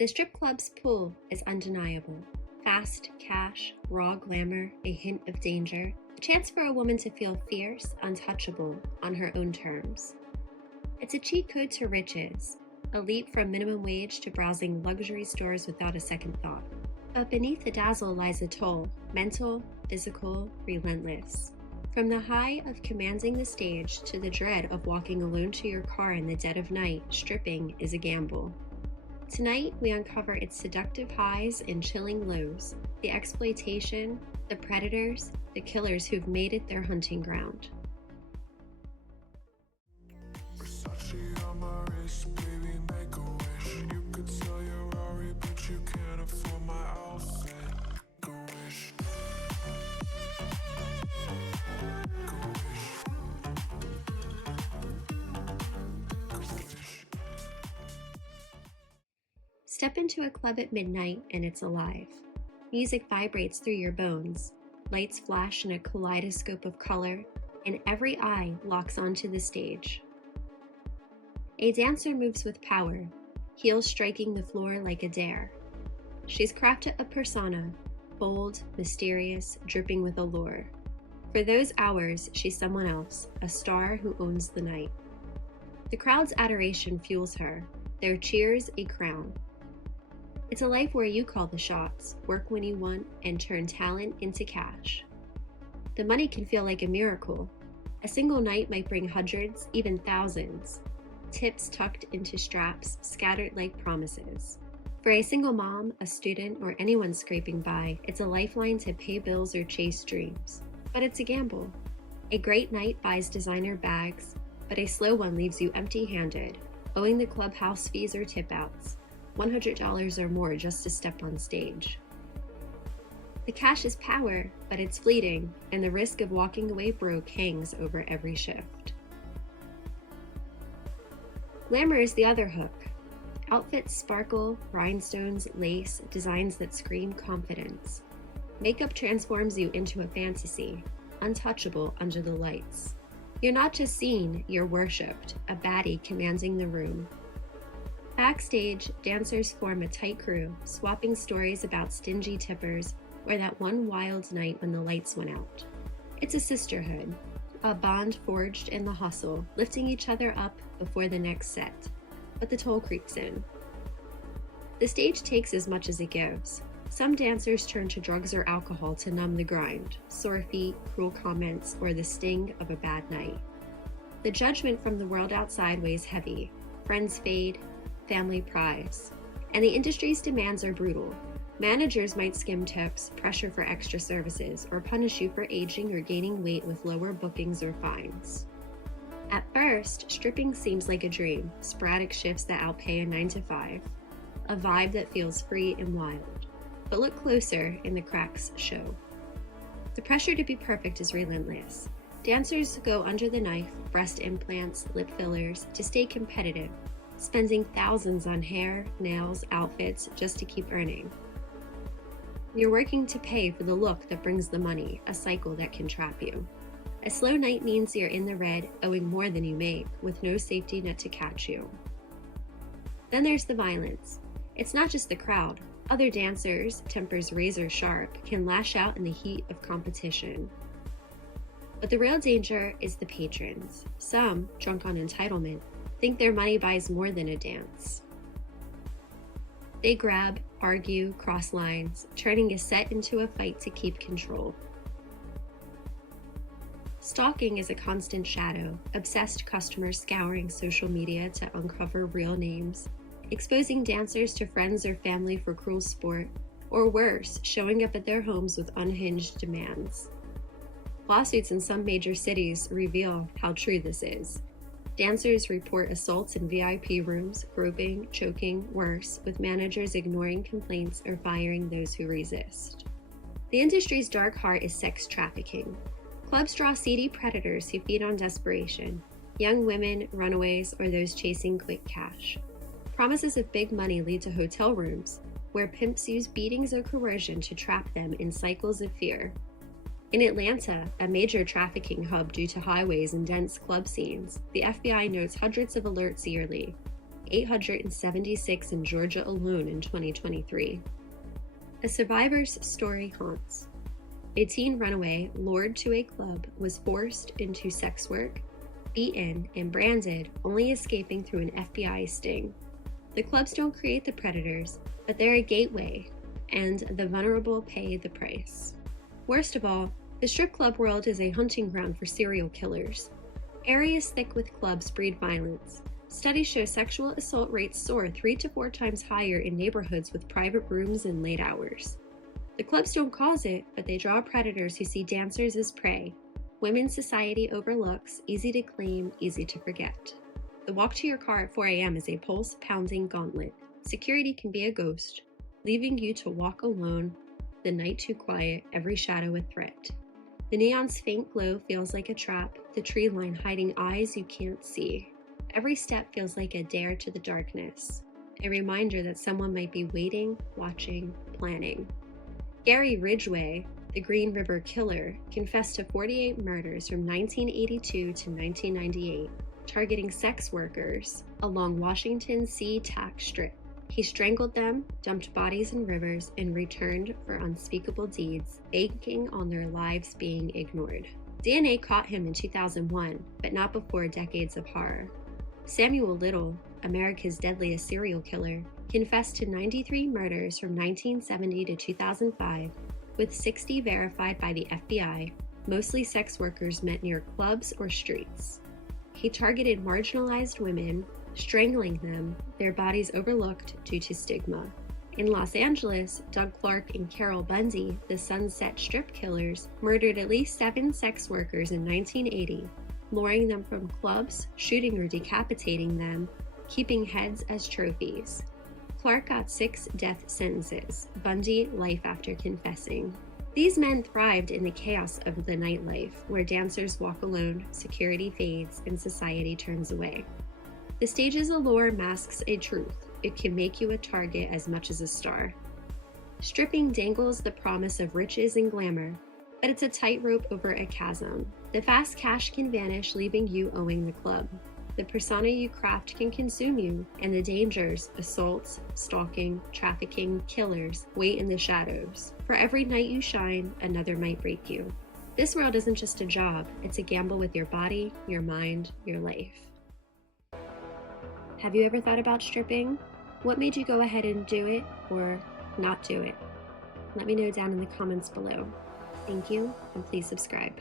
The strip club's pull is undeniable. Fast cash, raw glamour, a hint of danger, a chance for a woman to feel fierce, untouchable, on her own terms. It's a cheat code to riches, a leap from minimum wage to browsing luxury stores without a second thought. But beneath the dazzle lies a toll, mental, physical, relentless. From the high of commanding the stage to the dread of walking alone to your car in the dead of night, stripping is a gamble. Tonight, we uncover its seductive highs and chilling lows, the exploitation, the predators, the killers who've made it their hunting ground. Step into a club at midnight and it's alive. Music vibrates through your bones, lights flash in a kaleidoscope of color, and every eye locks onto the stage. A dancer moves with power, heels striking the floor like a dare. She's crafted a persona, bold, mysterious, dripping with allure. For those hours, she's someone else, a star who owns the night. The crowd's adoration fuels her, their cheers a crown. It's a life where you call the shots, work when you want, and turn talent into cash. The money can feel like a miracle. A single night might bring hundreds, even thousands. Tips tucked into straps, scattered like promises. For a single mom, a student, or anyone scraping by, it's a lifeline to pay bills or chase dreams. But it's a gamble. A great night buys designer bags, but a slow one leaves you empty-handed, owing the clubhouse fees or tip-outs. $100 or more just to step on stage. The cash is power, but it's fleeting, and the risk of walking away broke hangs over every shift. Glamour is the other hook. Outfits sparkle, rhinestones, lace, designs that scream confidence. Makeup transforms you into a fantasy, untouchable under the lights. You're not just seen, you're worshipped, a baddie commanding the room. Backstage, dancers form a tight crew, swapping stories about stingy tippers or that one wild night when the lights went out. It's a sisterhood, a bond forged in the hustle, lifting each other up before the next set. But the toll creeps in. The stage takes as much as it gives. Some dancers turn to drugs or alcohol to numb the grind, sore feet, cruel comments, or the sting of a bad night. The judgment from the world outside weighs heavy. Friends fade, family prize. And the industry's demands are brutal. Managers might skim tips, pressure for extra services, or punish you for aging or gaining weight with lower bookings or fines. At first, stripping seems like a dream, sporadic shifts that outpay a 9-to-5, a vibe that feels free and wild. But look closer and the cracks show. The pressure to be perfect is relentless. Dancers go under the knife, breast implants, lip fillers, to stay competitive, spending thousands on hair, nails, outfits just to keep earning. You're working to pay for the look that brings the money, a cycle that can trap you. A slow night means you're in the red, owing more than you make, with no safety net to catch you. Then there's the violence. It's not just the crowd. Other dancers, tempers razor sharp, can lash out in the heat of competition. But the real danger is the patrons. Some, drunk on entitlement, think their money buys more than a dance. They grab, argue, cross lines, turning a set into a fight to keep control. Stalking is a constant shadow, obsessed customers scouring social media to uncover real names, exposing dancers to friends or family for cruel sport, or worse, showing up at their homes with unhinged demands. Lawsuits in some major cities reveal how true this is. Dancers report assaults in VIP rooms, groping, choking, worse, with managers ignoring complaints or firing those who resist. The industry's dark heart is sex trafficking. Clubs draw seedy predators who feed on desperation, young women, runaways, or those chasing quick cash. Promises of big money lead to hotel rooms, where pimps use beatings or coercion to trap them in cycles of fear. In Atlanta, a major trafficking hub due to highways and dense club scenes, the FBI notes hundreds of alerts yearly. 876 in Georgia alone in 2023. A survivor's story haunts. A teen runaway lured to a club was forced into sex work, beaten, and branded, only escaping through an FBI sting. The clubs don't create the predators, but they're a gateway, and the vulnerable pay the price. Worst of all, the strip club world is a hunting ground for serial killers. Areas thick with clubs breed violence. Studies show sexual assault rates soar 3 to 4 times higher in neighborhoods with private rooms and late hours. The clubs don't cause it, but they draw predators who see dancers as prey. Women society overlooks, easy to claim, easy to forget. The walk to your car at 4 a.m. is a pulse-pounding gauntlet. Security can be a ghost, leaving you to walk alone, the night too quiet, every shadow a threat. The neon's faint glow feels like a trap, the tree line hiding eyes you can't see. Every step feels like a dare to the darkness, a reminder that someone might be waiting, watching, planning. Gary Ridgway, the Green River Killer, confessed to 48 murders from 1982 to 1998, targeting sex workers along Washington's Sea-Tac Strip. He strangled them, dumped bodies in rivers, and returned for unspeakable deeds, banking on their lives being ignored. DNA caught him in 2001, but not before decades of horror. Samuel Little, America's deadliest serial killer, confessed to 93 murders from 1970 to 2005, with 60 verified by the FBI, mostly sex workers met near clubs or streets. He targeted marginalized women, strangling them, their bodies overlooked due to stigma. In Los Angeles, Doug Clark and Carol Bundy, the Sunset Strip killers, murdered at least 7 sex workers in 1980, luring them from clubs, shooting or decapitating them, keeping heads as trophies. Clark got 6 death sentences, Bundy life after confessing. These men thrived in the chaos of the nightlife, where dancers walk alone, security fades, and society turns away. The stage's allure masks a truth. It can make you a target as much as a star. Stripping dangles the promise of riches and glamour, but it's a tightrope over a chasm. The fast cash can vanish, leaving you owing the club. The persona you craft can consume you, and the dangers, assaults, stalking, trafficking, killers, wait in the shadows. For every night you shine, another might break you. This world isn't just a job, it's a gamble with your body, your mind, your life. Have you ever thought about stripping? What made you go ahead and do it or not do it? Let me know down in the comments below. Thank you, and please subscribe.